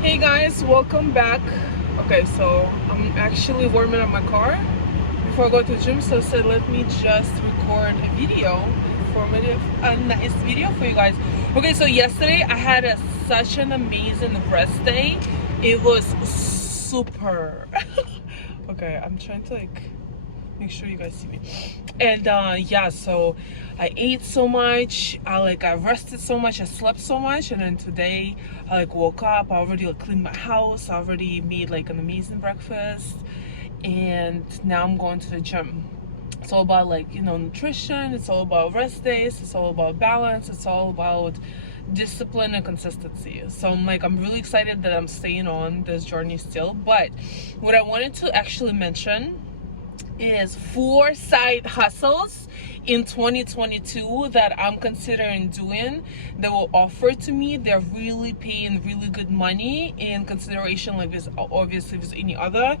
Hey guys, welcome back. Okay, so I'm actually warming up my car before I go to the gym, so I said let me just record a video, informative, a nice video for you guys. Okay, so yesterday I had such an amazing rest day. It was super. Okay, I'm trying to make sure you guys see me. And yeah, so I ate so much, I rested so much, I slept so much, and then today I woke up, I already cleaned my house, I already made an amazing breakfast, and now I'm going to the gym. It's all about nutrition, it's all about rest days, it's all about balance, it's all about discipline and consistency. So I'm really excited that I'm staying on this journey still. But what I wanted to actually mention is 4 side hustles in 2022 that I'm considering doing that will offer to me. They're really paying really good money in consideration like this. Obviously there's any other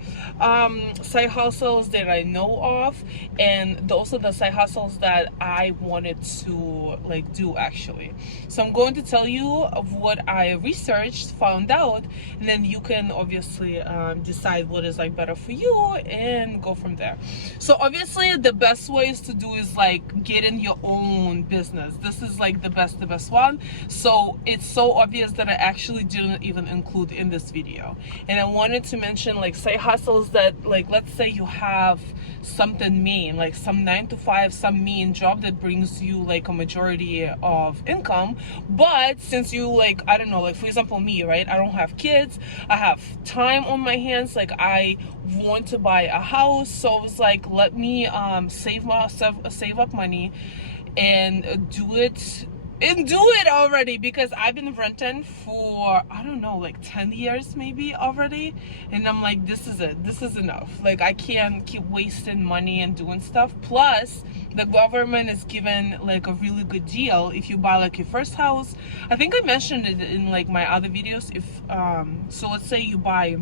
side hustles that I know of, and those are the side hustles that I wanted to do actually. So I'm going to tell you of what I researched, found out, and then you can obviously decide what is better for you and go from there. So obviously the best ways to do is get in your own business. This is the best one. So it's so obvious that I actually didn't even include in this video. And I wanted to mention side hustles that let's say you have something main, some 9 to 5, some main job that brings you a majority of income. But since you I don't know, for example me, right? I don't have kids, I have time on my hands, I want to buy a house. So I was let me save up money and do it already, because I've been renting for I don't know 10 years maybe already, and I'm this is it, this is enough. I can't keep wasting money and doing stuff. Plus the government is giving a really good deal if you buy your first house. I think I mentioned it in my other videos. If so let's say you buy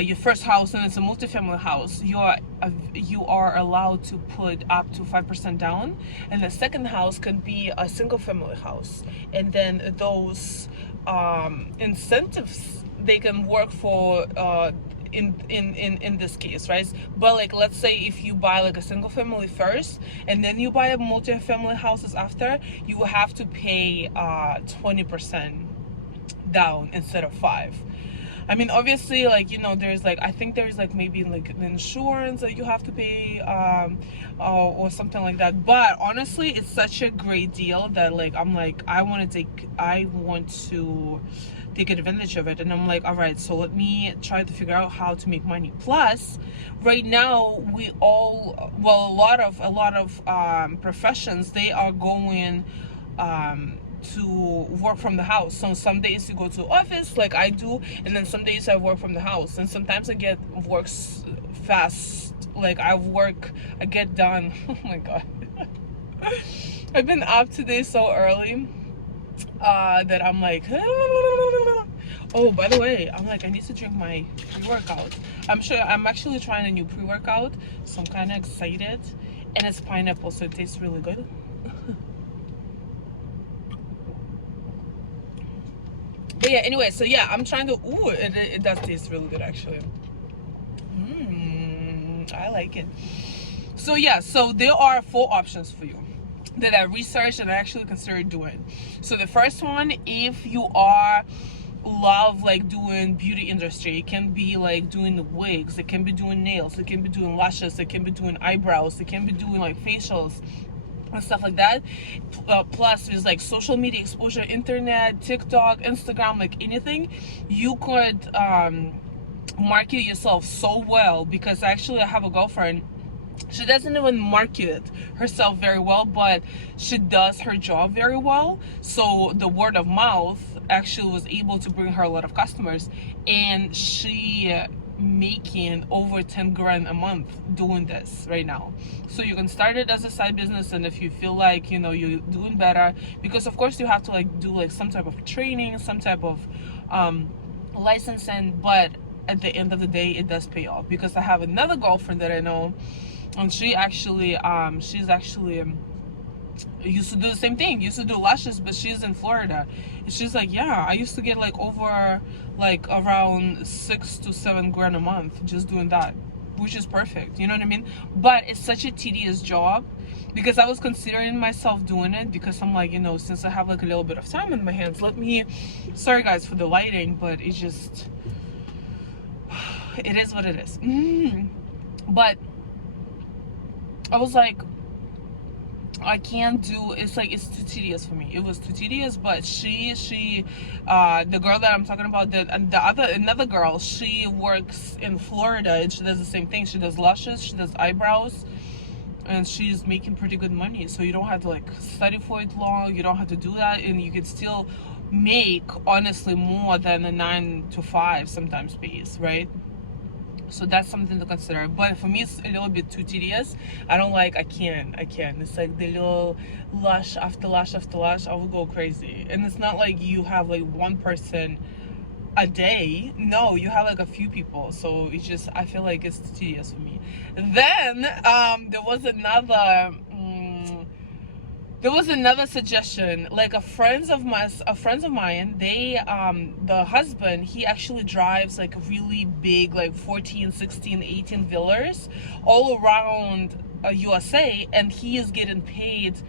your first house and it's a multi-family house, you are allowed to put up to 5% down, and the second house can be a single family house, and then those incentives, they can work for in this case, right? But let's say if you buy a single family first and then you buy a multi-family houses after, you will have to pay 20% down instead of 5. I mean, obviously, there's I think there's maybe an insurance that you have to pay, or something like that. But honestly, it's such a great deal that I want to take advantage of it. And I'm all right, so let me try to figure out how to make money. Plus, right now a lot of professions, they are going to work from the house. So some days you go to office like I do, and then some days I work from the house, and sometimes I get works fast. I get done. Oh my god. I've been up today so early that I'm oh, by the way, I'm I need to drink my pre-workout. I'm actually trying a new pre-workout, so I'm kind of excited, and it's pineapple, so it tastes really good. But yeah, anyway, so yeah, I'm trying to, ooh, it does taste really good actually. I like it. So yeah, so there are 4 options for you that I researched and I actually considered doing. So the first one, if you are love doing beauty industry, it can be doing the wigs, it can be doing nails, it can be doing lashes, it can be doing eyebrows, it can be doing facials and stuff like that. Plus there's social media exposure, internet, TikTok, Instagram, anything. You could market yourself so well, because actually I have a girlfriend, she doesn't even market herself very well, but she does her job very well. So the word of mouth actually was able to bring her a lot of customers, and she making over 10 grand a month doing this right now. So you can start it as a side business, and if you feel you're doing better, because of course you have to do some type of training, some type of licensing, but at the end of the day it does pay off. Because I have another girlfriend that I know, and she's actually used to do the same thing, used to do lashes, but she's in Florida. And she's like, yeah, I used to get like over like around 6 to 7 grand a month just doing that, which is perfect, you know what I mean? But it's such a tedious job, because I was considering myself doing it, because I'm like, you know, since I have like a little bit of time in my hands, let me, sorry guys for the lighting, but it's just, it is what it is. But I was like, I can't do, it's like, it's too tedious for me. It was too tedious. But the girl that I'm talking about, another girl, she works in Florida and she does the same thing. She does lashes, she does eyebrows, and she's making pretty good money. So you don't have to like study for it long, you don't have to do that, and you can still make honestly more than a 9 to 5 sometimes pays, right? So that's something to consider. But for me, it's a little bit too tedious. I can't. It's like the little lash after lash after lash, I will go crazy. And it's not like you have like one person a day. No, you have like a few people. So it's just, I feel like it's too tedious for me. Then there was another suggestion. Like a friends of mine, they the husband, he actually drives like really big, like 14, 16, 18 villas all around USA, and he is getting paid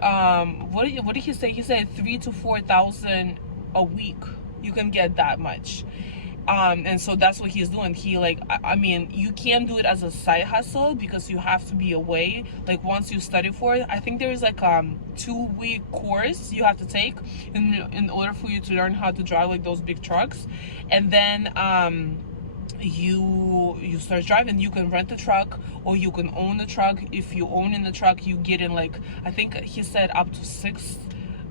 what did he say? He said 3,000 to 4,000 a week. You can get that much. And so that's what he's doing. He like, I mean, you can't do it as a side hustle because you have to be away. Like once you study for it, I think there is like 2-week course you have to take in order for you to learn how to drive like those big trucks. And then you start driving. You can rent a truck or you can own the truck. If you own in the truck, you get in like, I think he said up to 6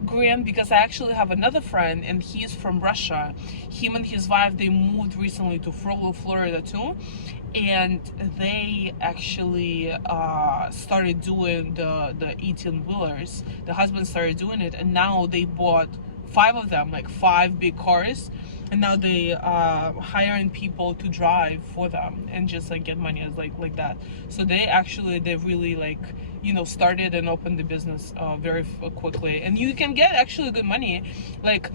grand, because I actually have another friend and he's from Russia. Him and his wife, they moved recently to Florida too, and they actually started doing the 18-wheelers. The husband started doing it, and now they bought 5 of them, like 5 big cars, and now they hiring people to drive for them and just like get money as like that. So they really like, you know, started and opened the business very quickly, and you can get actually good money. Like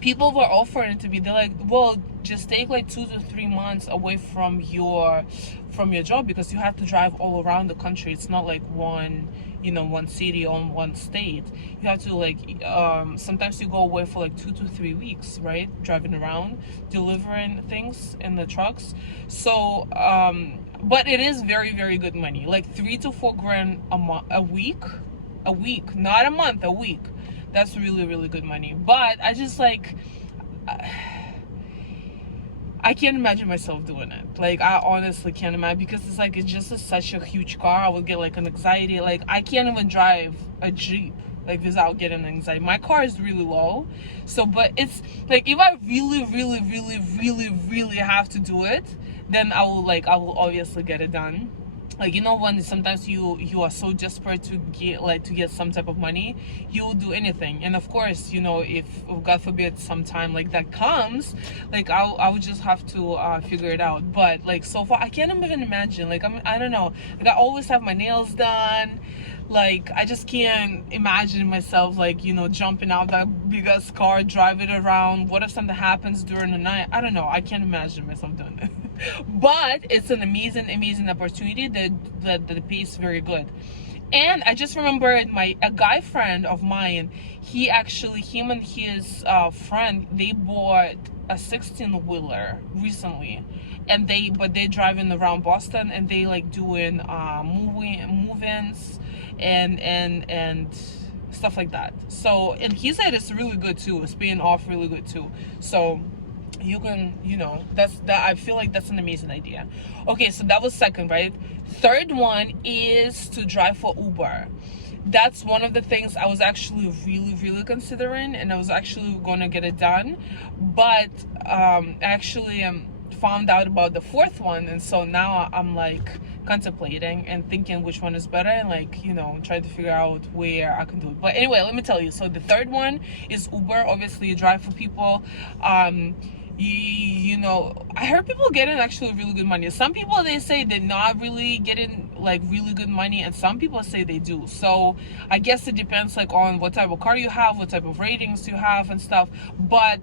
people were offering to be, they're like, well, just take like 2 to 3 months away from your job, because you have to drive all around the country. It's not like one city or one state. You have to like sometimes you go away for like 2 to 3 weeks, right, driving around delivering things in the trucks. So but it is very, very good money, like 3 to 4 grand a week, not a month, a week. That's really, really good money. But I just like, I can't imagine myself doing it. Like I honestly can't imagine, because it's like, it's just such a huge car. I would get like an anxiety. Like I can't even drive a Jeep like without getting anxiety. My car is really low, so, but it's like, if I really, really, really, really, really have to do it, then I will obviously get it done. Like, you know, when sometimes you are so desperate to get some type of money, you will do anything. And of course, you know, if God forbid some time like that comes, like I would just have to figure it out. But like so far, I can't even imagine. Like I don't know, like I always have my nails done. Like I just can't imagine myself like, you know, jumping out that biggest car, driving it around. What if something happens during the night? I don't know, I can't imagine myself doing it. But it's an amazing opportunity that pays very good. And I just remembered a guy friend of mine, him and his friend, they bought a 16-wheeler recently, and they're driving around Boston, and they like doing move-ins and stuff like that. So, and he said it's really good too, it's paying off really good too. So you can, you know, I feel like that's an amazing idea. Okay, so that was second, right? Third one is to drive for Uber. That's one of the things I was actually really considering, and I was actually gonna get it done, but actually found out about the fourth one, and so now I'm like contemplating and thinking which one is better, and like, you know, trying to figure out where I can do it. But anyway, let me tell you, so the third one is Uber. Obviously you drive for people. you know, I heard people getting actually really good money. Some people, they say they're not really getting like really good money, and some people say they do. So I guess it depends like on what type of car you have, what type of ratings you have and stuff. But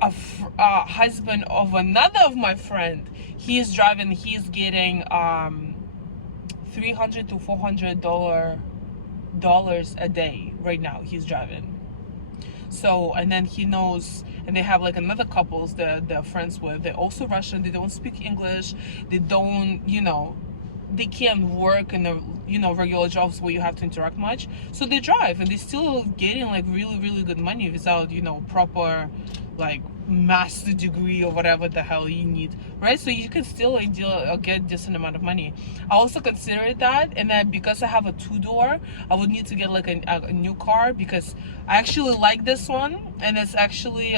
a husband of another of my friend, he's driving, he's getting $300 to $400 a day right now. He's driving. So, and then he knows, and they have like another couples that they're friends with. They're also Russian. They don't speak English. They don't, you know, they can't work in the, you know, regular jobs where you have to interact much. So they drive, and they're still getting like really, really good money without, you know, proper like master degree or whatever the hell you need, right? So you can still like get decent amount of money. I also considered that, and then because I have a two-door, I would need to get like a new car, because I actually like this one, and it's actually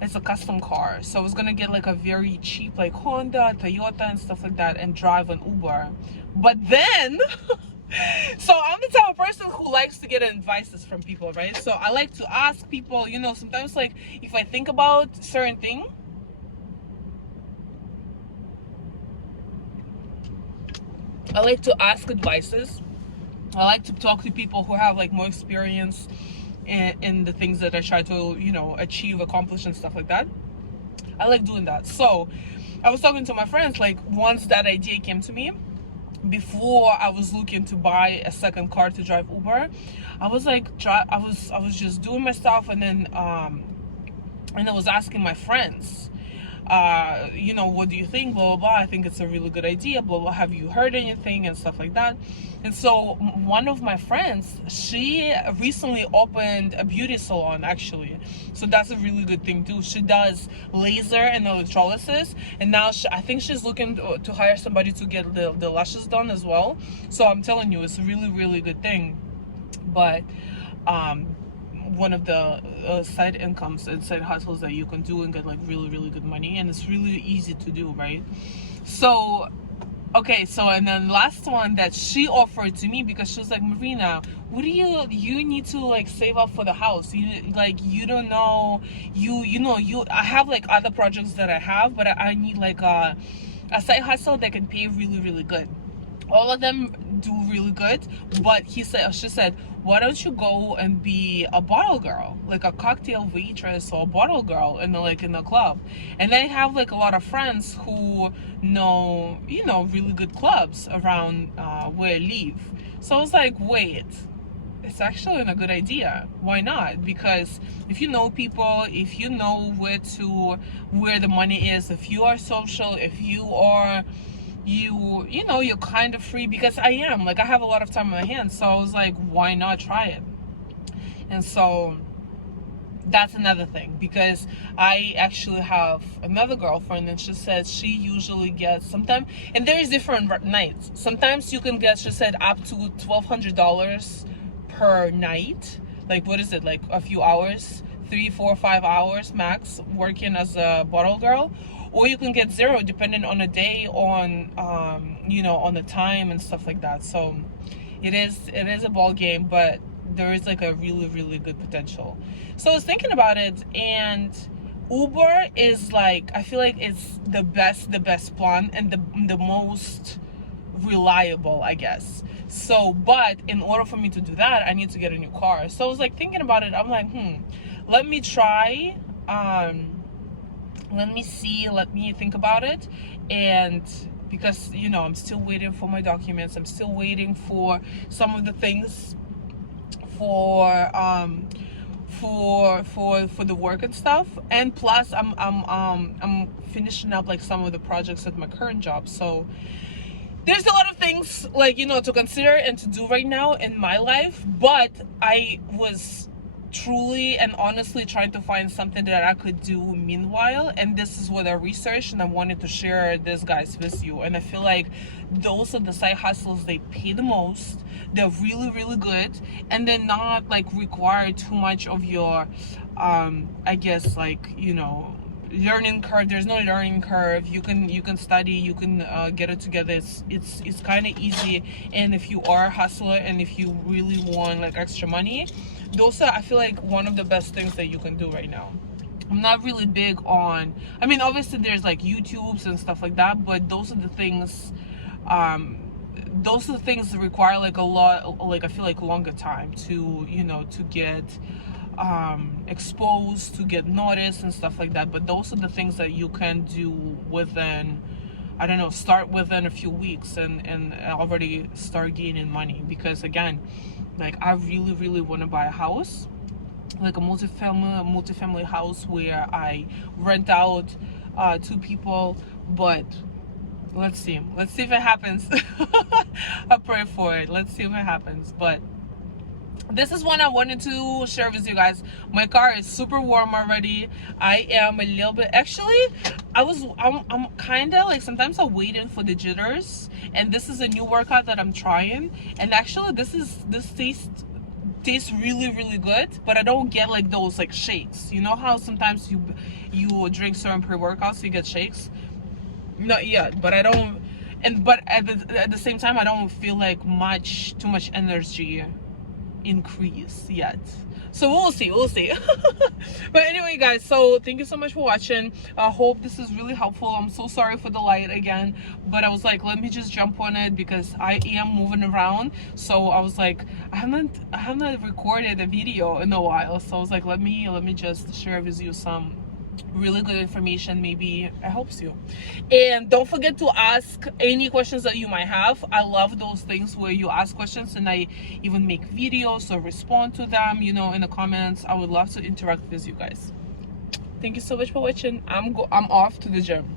it's a custom car. So I was gonna get like a very cheap like Honda, Toyota and stuff like that, and drive an Uber. But then so I'm the type of person who likes to get advices from people, right? So I like to ask people, you know, sometimes like if I think about certain thing, I like to ask advices. I like to talk to people who have like more experience in the things that I try to, you know, achieve, accomplish and stuff like that. I like doing that. So I was talking to my friends, like once that idea came to me, before I was looking to buy a second car to drive Uber, I was like, I was just doing my stuff, and then I was asking my friends, you know, what do you think, blah blah blah, I think it's a really good idea, blah blah, have you heard anything and stuff like that. And so one of my friends, she recently opened a beauty salon actually, so that's a really good thing too. She does laser and electrolysis, and now I think she's looking to hire somebody to get the lashes done as well. So I'm telling you, it's a really, really good thing. But one of the side incomes and side hustles that you can do and get like really, really good money, and it's really easy to do, right? So okay, so and then last one that she offered to me, because she was like, Marina, what do you need to like save up for the house, you like, you don't know, you know, I have like other projects that I have, but I need like a side hustle that can pay really, really good. All of them do really good, but she said, why don't you go and be a bottle girl, like a cocktail waitress or a bottle girl in the club. And I have like a lot of friends who know, you know, really good clubs around where I live. So I was like, wait, it's actually a good idea. Why not? Because if you know people, if you know where the money is, if you are social, if you are, you know, you're kind of free, because I am, like, I have a lot of time on my hands. So I was like, why not try it? And so that's another thing, because I actually have another girlfriend, and she said she usually gets sometimes, and there is different nights, sometimes you can get, she said, up to $1,200 per night. Like, what is it, like a few hours, 3, 4, 5 hours max, working as a bottle girl. Or you can get zero, depending on the day, on you know, on the time and stuff like that. So it is a ball game, but there is like a really, really good potential. So I was thinking about it, and Uber is like, I feel like it's the best plan, and the most reliable, I guess. So, but in order for me to do that, I need to get a new car. So I was like thinking about it. I'm like, let me try. Let me see, let me think about it. And because, you know, I'm still waiting for my documents, I'm still waiting for some of the things for the work and stuff, and plus I'm finishing up like some of the projects at my current job. So there's a lot of things, like, you know, to consider and to do right now in my life. But I was truly and honestly trying to find something that I could do meanwhile, and this is what I researched, and I wanted to share this, guys, with you. And I feel like those are the side hustles, they pay the most, they're really, really good, and they're not like require too much of your I guess, like, you know, learning curve. There's no learning curve. You can study, you can get it together. It's kind of easy. And if you are a hustler, and if you really want like extra money, those are, I feel like, one of the best things that you can do right now. I'm not really big on, I mean, obviously there's like YouTubes and stuff like that, but those are the things, that require like a lot, like I feel like longer time to, you know, to get exposed, to get noticed and stuff like that. But those are the things that you can do within, I don't know, start within a few weeks and already start gaining money. Because again, like I really want to buy a house, like a multi-family house where I rent out to people. But let's see if it happens. I pray for it. Let's see if it happens. But this is one I wanted to share with you guys. My car is super warm already. I am a little bit, actually I'm kind of like, sometimes I'm waiting for the jitters, and this is a new workout that I'm trying, and actually this tastes really good, but I don't get like those like shakes. You know how sometimes you drink certain pre-workouts, you get shakes? Not yet, but I don't, but at the same time I don't feel like too much energy increase yet. So we'll see but anyway guys, so thank you so much for watching. I hope this is really helpful. I'm so sorry for the light again, but I was like, let me just jump on it because I am moving around. So I was like, I haven't recorded a video in a while, so I was like, let me just share with you some really good information. Maybe it helps you. And don't forget to ask any questions that you might have. I love those things where you ask questions and I even make videos or respond to them, you know, in the comments. I would love to interact with you guys. Thank you so much for watching. I'm off to the gym.